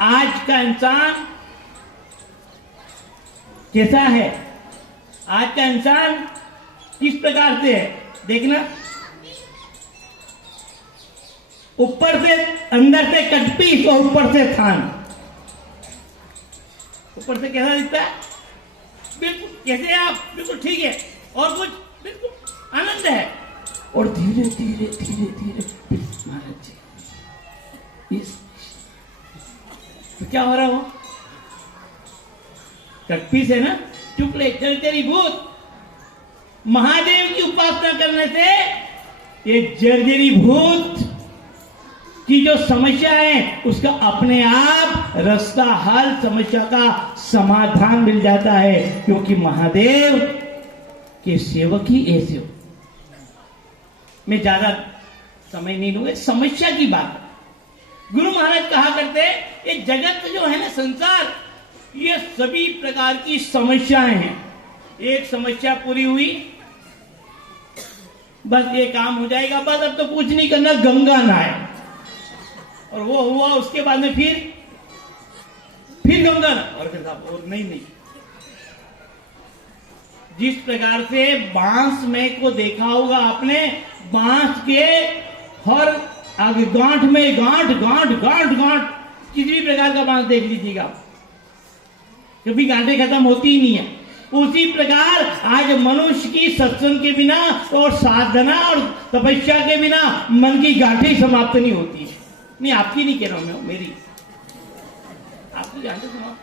आज का इंसान कैसा है, आज का इंसान किस प्रकार से है देखना। ऊपर से अंदर से कटपीस और ऊपर से थान। ऊपर से कैसा दिखता है, बिल्कुल कैसे आप बिल्कुल ठीक है और कुछ बिल्कुल आनंद है, और धीरे धीरे धीरे धीरे महाराज जी इस तो क्या हो रहा हो, कटपीस है ना, चुकले जर्जरी भूत। महादेव की उपासना करने से ये जर्जरी भूत की जो समस्या है उसका अपने आप रास्ता हल, समस्या का समाधान मिल जाता है, क्योंकि महादेव के सेवक ही ऐसे हो। मैं ज्यादा समय नहीं लूंगा, समस्या की बात। गुरु महाराज कहा करते ये जगत जो है ना, संसार, ये सभी प्रकार की समस्याएं हैं। एक समस्या पूरी हुई, बस ये काम हो जाएगा, बस अब तो कुछ नहीं करना, गंगा नहाए, और वो हुआ। उसके बाद में फिर गंगा नहाए, और फिर और नहीं। जिस प्रकार से बांस में को देखा होगा आपने, बांस के हर आगे गांठ में गांठ गांठ गांठ गांठ, किसी भी प्रकार का बांस देख लीजिएगा, कभी गांठें खत्म होती ही नहीं है। उसी प्रकार आज मनुष्य की सत्संग के बिना और साधना और तपस्या के बिना मन की गांठें समाप्त नहीं होती। नहीं, आपकी नहीं कह रहा हूं मैं, मेरी आपकी गांठें समाप्त।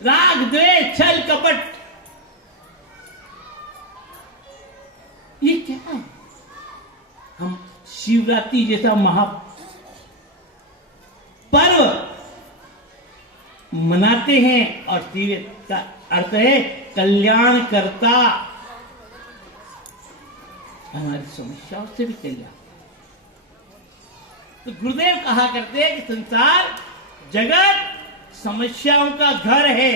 राग द्वेष छल कपट, ये क्या है? हम शिवरात्रि जैसा महापर्व मनाते हैं, और शिव का अर्थ है कल्याण करता, हमारी समस्याओं से भी कल्याण। तो गुरुदेव कहा करते हैं कि संसार जगत समस्याओं का घर है,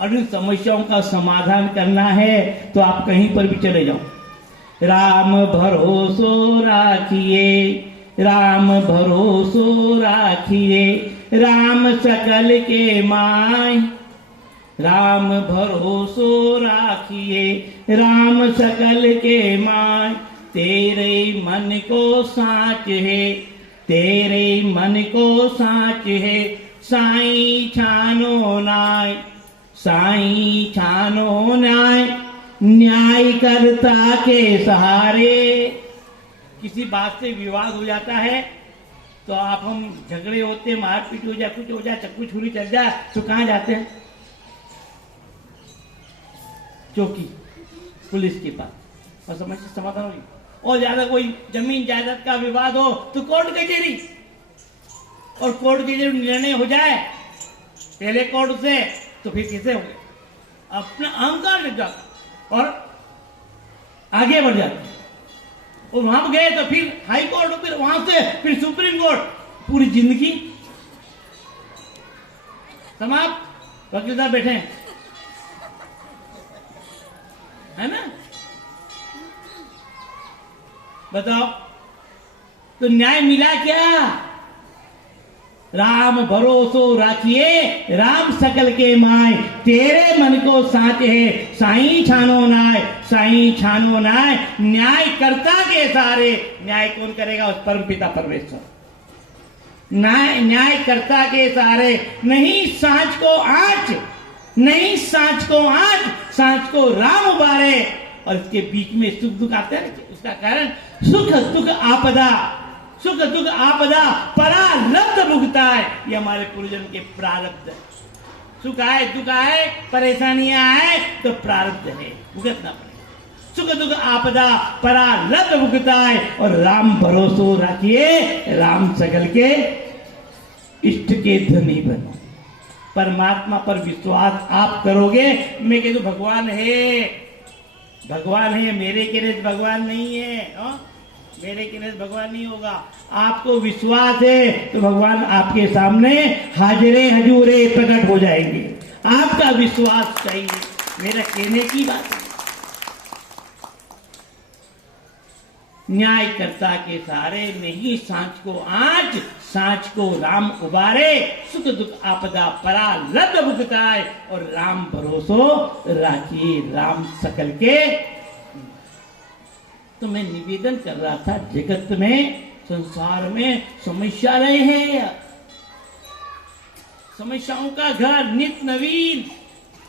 और उन समस्याओं का समाधान करना है तो आप कहीं पर भी चले जाओ। राम भरोसो राखिए, राम भरोसो राखिए, राम सकल के माय, राम भरोसो राखिए, राम सकल के माय। तेरे मन को साच है, तेरे मन को साच है, साईं छानो नाय, साईं छानो नाय। न्याय करता के सहारे, किसी बात से विवाद हो जाता है तो आप हम झगड़े होते, मारपीट हो जाए, कुछ हो जाए, चक्कू छुरी चल जाए, तो कहां जाते हैं? चौकी, पुलिस के पास, और समस्या समाधान होगी। और ज्यादा कोई जमीन जायदाद का विवाद हो तो कोर्ट कचहरी, और कोर्ट कचहरी निर्णय हो जाए पहले कोर्ट से, तो फिर कैसे होंगे? अपना अहंकार लग जाता और आगे बढ़ जाते, और वहां गए तो फिर हाई कोर्ट, फिर वहां से फिर सुप्रीम कोर्ट, पूरी जिंदगी समाप्त। वकील साहब बैठे है ना, बताओ तो न्याय मिला क्या? राम भरोसो राखिए, राम सकल के माय। तेरे मन को साच है, साईं छानो नाय, साईं छानो नाय। न्याय करता के सारे, न्याय कौन करेगा? उस परम पिता परमेश्वर। न्याय करता के सारे, नहीं सांच को आंच, नहीं सांच को आंच, सांच को राम उबारे। और इसके बीच में सुख दुख आते हैं, उसका कारण सुख दुख आपदा, सुख दुख आपदा परारब्ध भुगता है। ये हमारे पूर्वजन के प्रारब्ध है। सुख आए दुख आए, परेशानियां आए तो प्रारब्ध है, भुगतना पड़ेगा। सुख दुख आपदा परारब्ध भुगता है, और राम भरोसो रखिए, राम सकल के इष्ट के धनी बनो। परमात्मा पर विश्वास आप करोगे। मैं कह दूं भगवान है, भगवान है, मेरे के भगवान नहीं है, मेरे के भगवान नहीं होगा। आपको विश्वास है तो भगवान आपके सामने हाजिरे हजूरे प्रकट हो जाएंगे। आपका विश्वास चाहिए, मेरा कहने की बात है। न्यायकर्ता के सहारे नहीं सांझ को आँच, सांझ को राम उबारे, सुख दुख आपदा परा लद भुगताए, और राम भरोसो राखिए राम सकल के। तो मैं निवेदन कर रहा था, जगत में संसार में समस्या रहे हैं, समस्याओं का घर नित नवीन,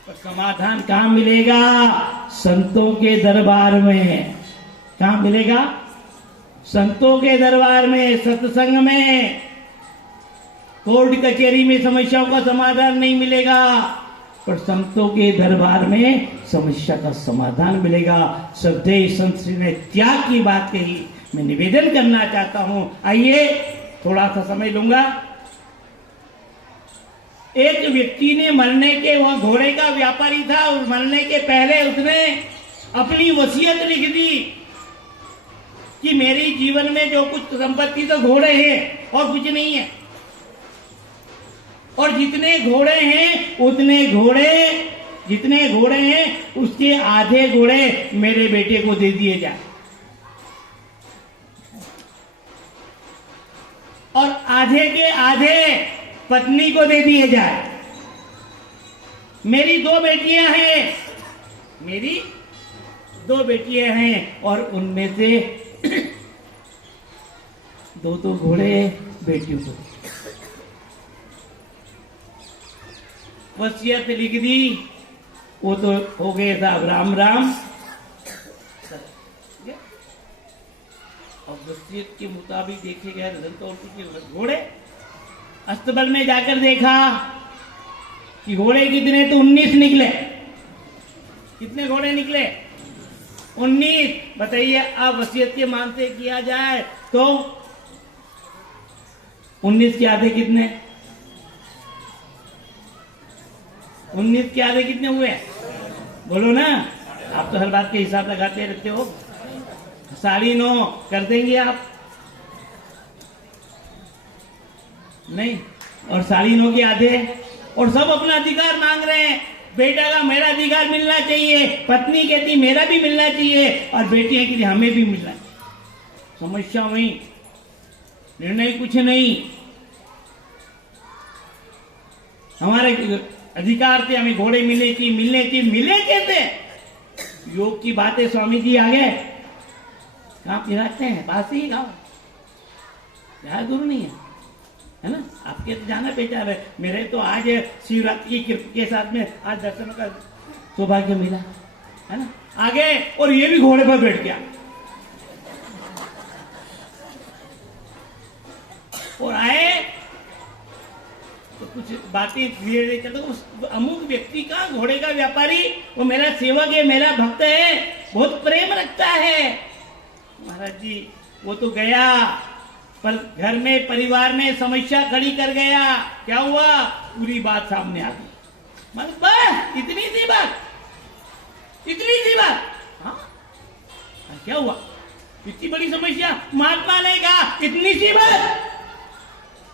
पर समाधान कहां मिलेगा? संतों के दरबार में। कहां मिलेगा? संतों के दरबार में, सत्संग में। कोर्ट कचहरी में समस्याओं का समाधान नहीं मिलेगा, पर संतों के दरबार में समस्या का समाधान मिलेगा। श्रद्धेय संत श्री ने त्याग की बात कही, मैं निवेदन करना चाहता हूं। आइए थोड़ा सा समय लूंगा। एक व्यक्ति ने मरने के, वह घोड़े का व्यापारी था, और मरने के पहले उसने अपनी वसीयत लिख दी कि मेरी जीवन में जो कुछ संपत्ति तो घोड़े हैं और कुछ नहीं है, और जितने घोड़े हैं उतने घोड़े, जितने घोड़े हैं उसके आधे घोड़े मेरे बेटे को दे दिए जाए, और आधे के आधे पत्नी को दे दिए जाए। मेरी 2 बेटियां हैं, मेरी 2 बेटियां हैं, और उनमें से 2 घोड़े बेटियों को। वसीयत लिख दी, वो तो हो गए साहब राम राम। और वसीयत के मुताबिक देखे गए तो घोड़े अस्तबल में जाकर देखा कि घोड़े कितने, तो 19 निकले। कितने घोड़े निकले? 19। बताइए अब वसीयत के मान से किया जाए तो 19 के आधे कितने? 19 के आधे कितने हुए? बोलो ना, आप तो हर बात के हिसाब लगाते रहते हो। 9.5 कर देंगे आप? नहीं। और 9.5 के आधे, और सब अपना अधिकार मांग रहे हैं। बेटा का मेरा अधिकार मिलना चाहिए, पत्नी कहती मेरा भी मिलना चाहिए, और बेटियां कहती हमें भी मिलना चाहिए। समस्या हुई, निर्णय कुछ नहीं। हमारे अधिकार थे, हमें घोड़े मिले चाहिए, मिले कैसे? योग की बातें स्वामी जी आ गए, कहां पिराते हैं? पास ही गाँव, ज्यादा दूर नहीं है ना? आपके तो जाना बेटा है, मेरे तो आज शिवरात्रि की कृपा के साथ में आज दर्शन का सौभाग्य मिला है ना। आगे, और ये भी घोड़े पर बैठ गया, और आए तो कुछ बातें धीरे धीरे चलते। उस अमुक व्यक्ति का, घोड़े का व्यापारी, वो मेरा सेवक है, मेरा भक्त है, बहुत प्रेम रखता है। महाराज जी वो तो गया, पर घर में परिवार में समस्या खड़ी कर गया। क्या हुआ? पूरी बात सामने आ गई। मतलब बस इतनी सी बात, इतनी सी बात। हाँ, क्या हुआ? इतनी बड़ी समस्या? महात्मा ने कहा इतनी सी बात,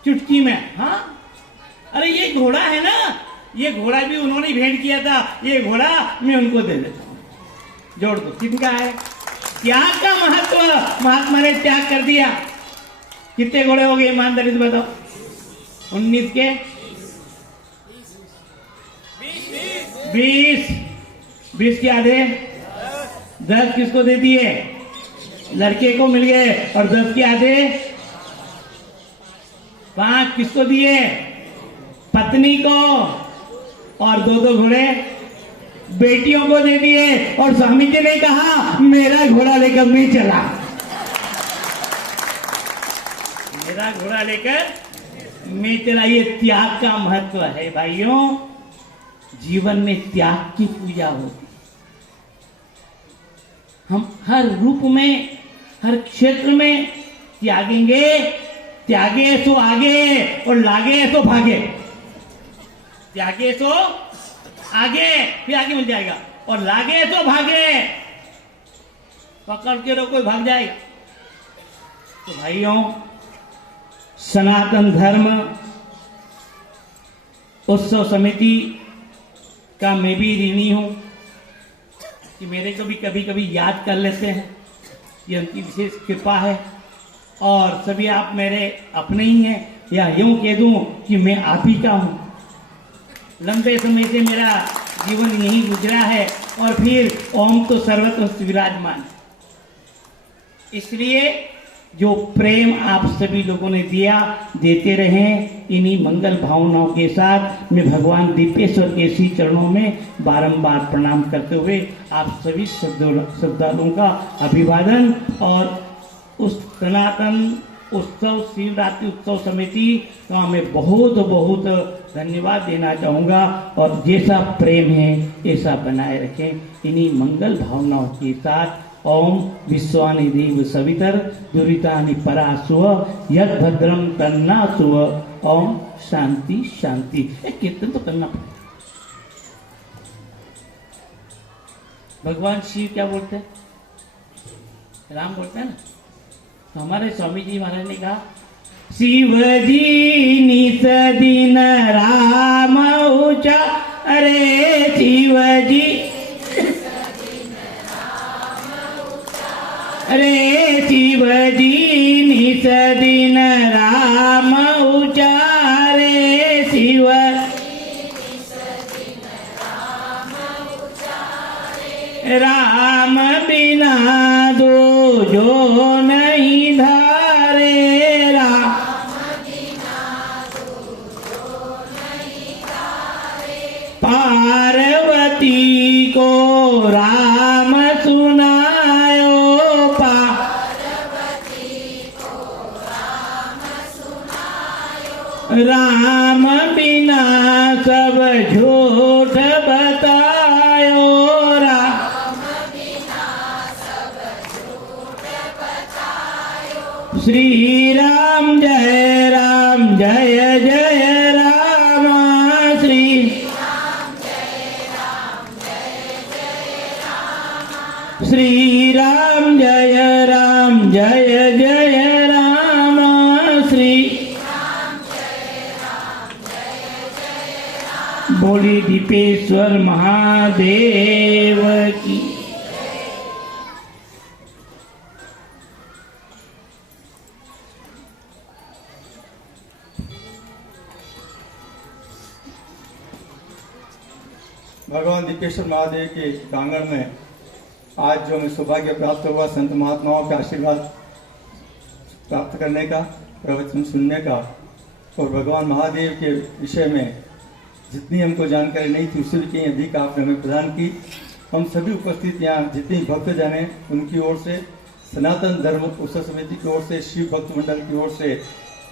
चुटकी में। हाँ, अरे ये घोड़ा है ना, ये घोड़ा भी उन्होंने भेंट किया था, ये घोड़ा मैं उनको दे देता हूं, जोड़ दो। किनका है? त्याग का महत्व। महात्मा ने त्याग कर दिया। कितने घोड़े हो गए ईमानदारी से बताओ? 19 के 20 के आधे 10 किसको दे दिए? लड़के को मिल गए। और 10 के आधे 5 किसको दिए? पत्नी को। और 2 घोड़े बेटियों को दे दिए। और स्वामी जी ने कहा मेरा घोड़ा लेकर मैं चला, मेरा घोड़ा लेकर मैं चला। ये त्याग का महत्व है भाइयों। जीवन में त्याग की पूजा होती। हम हर रूप में, हर क्षेत्र में त्यागेंगे। त्यागे सो आगे और लागे सो भागे। त्यागे सो आगे, फिर आगे मिल जाएगा, और लागे तो भागे। पकड़ के कोई भाग जाएगा। तो भाइयों, सनातन धर्म उत्सव समिति का मैं भी ऋणी हूं कि मेरे को भी कभी कभी याद कर लेते हैं। ये उनकी विशेष कृपा है। और सभी आप मेरे अपने ही हैं, या यूं कह दूं कि मैं आप ही का हूं। लंबे समय से मेरा जीवन यही गुजरा है और फिर ओम तो सर्वत्र विराजमान। इसलिए जो प्रेम आप सभी लोगों ने दिया, देते रहें। इन्हीं मंगल भावनाओं के साथ मैं भगवान दीपेश्वर के श्री चरणों में बारंबार प्रणाम करते हुए आप सभी श्रद्धालुओं का अभिवादन और उस सनातन उत्सव शिवरात्रि उत्सव समिति का मैं बहुत बहुत धन्यवाद देना चाहूँगा। और जैसा प्रेम है ऐसा बनाए रखें। इन्हीं मंगल भावनाओं के साथ ओम विश्वानि देव सवितर दुरितानि परासुव यद भद्रम तन्नासुव। ओम शांति शांति। एक कीर्तन तो करना पड़ेगा। भगवान शिव क्या बोलते हैं? राम बोलते हैं ना। तो हमारे स्वामी जी महाराज ने कहा, शिवजी निस दिन राम ऊंचा, अरे शिवजी, अरे शिवजी निस दिन राम ऊंचा, रे शिव राम बिना दो जो नहीं धारे, राम पार्वती को राम सुनायो, राम बिना सब झूठ बतायो, श्री राम जय राम जय जय राम, श्री श्री राम जय राम जय जय राम, श्री बोली दीपेश्वर महादेव की। भगवान दीपेश्वर महादेव के प्रांगण में आज जो हमें सौभाग्य प्राप्त हुआ संत महात्माओं का आशीर्वाद प्राप्त करने का, प्रवचन सुनने का और भगवान महादेव के विषय में जितनी हमको जानकारी नहीं थी उससे भी अधिक आपने हमें प्रदान की। हम सभी उपस्थित यहाँ जितनी भक्तजन हैं उनकी ओर से, सनातन धर्म उत्सव समिति की ओर से, शिव भक्त मंडल की ओर से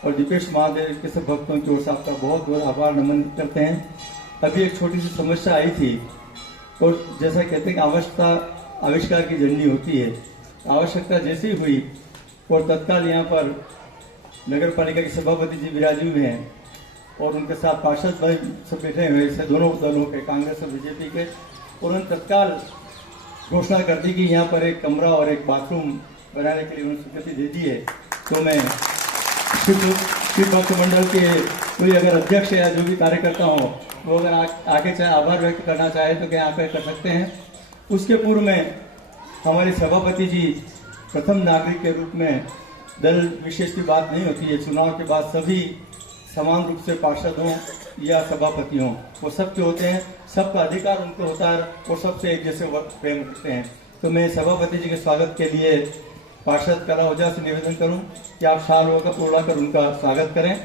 और दीपेश महादेव के सब भक्तों की ओर से आपका बहुत बहुत आभार नमन करते हैं। अभी एक छोटी सी समस्या आई थी और जैसा कहते हैं कि आवश्यकता आविष्कार की जननी होती है। आवश्यकता जैसी हुई और तत्काल यहाँ पर नगर पालिका के सभापति जी विराजी हुए हैं और उनके साथ पार्षद भाई सब बैठे हुए हैं, दोनों दलों के, कांग्रेस और बीजेपी के। और उन्होंने तत्काल घोषणा कर दी कि यहाँ पर एक कमरा और एक बाथरूम बनाने के लिए उन्होंने स्वीकृति दे दी है। तो मैं शिव भक्त मंडल के कोई अगर अध्यक्ष या जो भी कार्यकर्ता हो वो अगर आगे चाहे आभार व्यक्त करना चाहे तो क्या यहाँ कर सकते हैं। उसके पूर्व में हमारे सभापति जी प्रथम नागरिक के रूप में दल विशेष की बात नहीं होती है। चुनाव के बाद सभी समान रूप से पार्षद हों या सभापति हों, वो सबके होते हैं, सबका अधिकार उनको होता है और सबसे एक जैसे प्रेम रखते हैं। तो मैं सभापति जी के स्वागत के लिए पार्षद कला ओझा से निवेदन करूं कि आप शाल वगैरह उड़ाकर उनका स्वागत करें।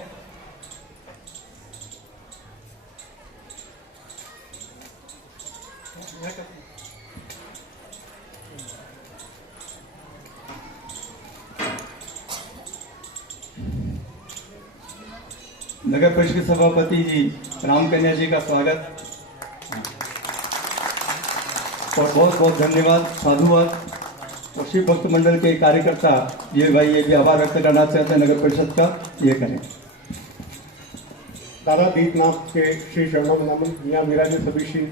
नगर परिषद के सभापति जी राम कन्या जी का स्वागत और बहुत बहुत धन्यवाद, साधुवाद। और शिव भक्त मंडल के कार्यकर्ता ये भाई ये भी आभार व्यक्त करना चाहते हैं नगर परिषद का, ये करें। दादा दीपनाथ के श्री चरणों में नमन। यहाँ मेरा जो सभी श्री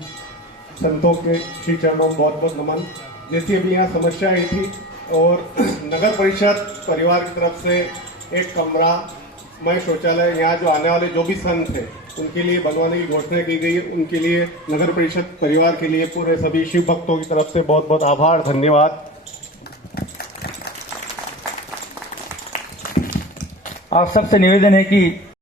संतों के श्री चरणों में बहुत बहुत नमन। जैसी अभी यहाँ समस्या आई थी और नगर परिषद परिवार की तरफ से एक कमरा मय शौचालय यहाँ जो आने वाले जो भी संत हैं उनके लिए बनवाने की घोषणा की गई। उनके लिए नगर परिषद परिवार के लिए पूरे सभी शिव भक्तों की तरफ से बहुत बहुत आभार, धन्यवाद। आप सबसे निवेदन है कि